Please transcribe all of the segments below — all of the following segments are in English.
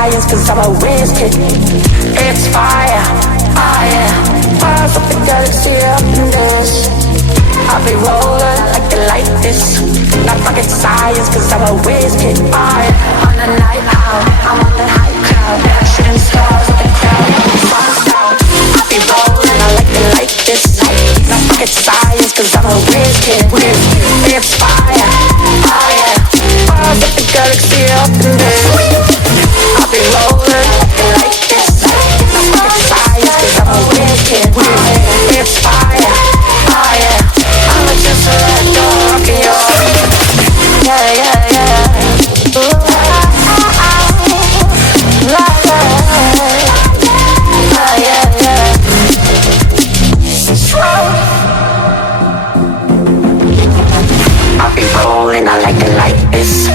science, cause I'm a whiz kid. It's fire, fire. Bars of the galaxy up in this. I'll be rolling like they like this. Not rocket science, cause I'm a whiz kid. Fire. On the night out, I'm on the high cloud. Shooting stars with the crowd, sun's out. I'll be rolling, I like this. Not rocket science, cause I'm a whiz kid. It's fire, fire. Bars of the galaxy up in this. I'll be rolling like this. Not rocket science, cause I'm a whiz kid. It's fire, fire. I'm a just a dog in your yeah, yeah, yeah. Ooh, yeah, yeah. I'll be rolling, I like it like this.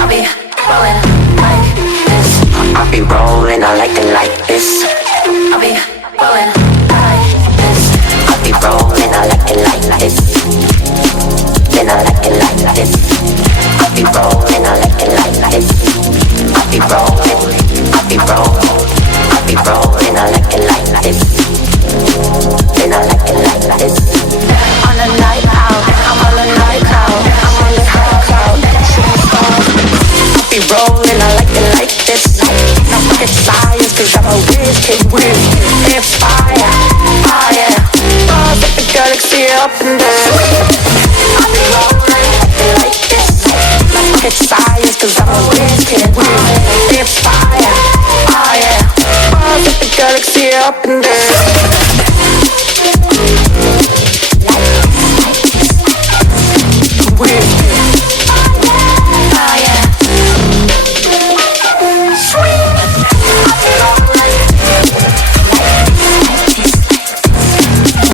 I'll be rolling like this. I'll be rolling, I like it like this. I'll be rolling like this. I'll be rolling, I like it like this. Then I like it like this. I'll be rolling, I like it like this. I'll be rolling, I'll be rolling, I'll be rolling, I like it like this. Then I like it like this. On a night out, I'm on a night out, I'm on the high cloud, shooting stars. I'll be rolling, I like it like this. Not rocket science, cause I'm a whiz kid. It's fire, fire. Bars of the galaxy up in there. I'll be rolling like this. Not rocket science, cause I'm a whiz kid. It's fire, fire. Bars of the galaxy up in there.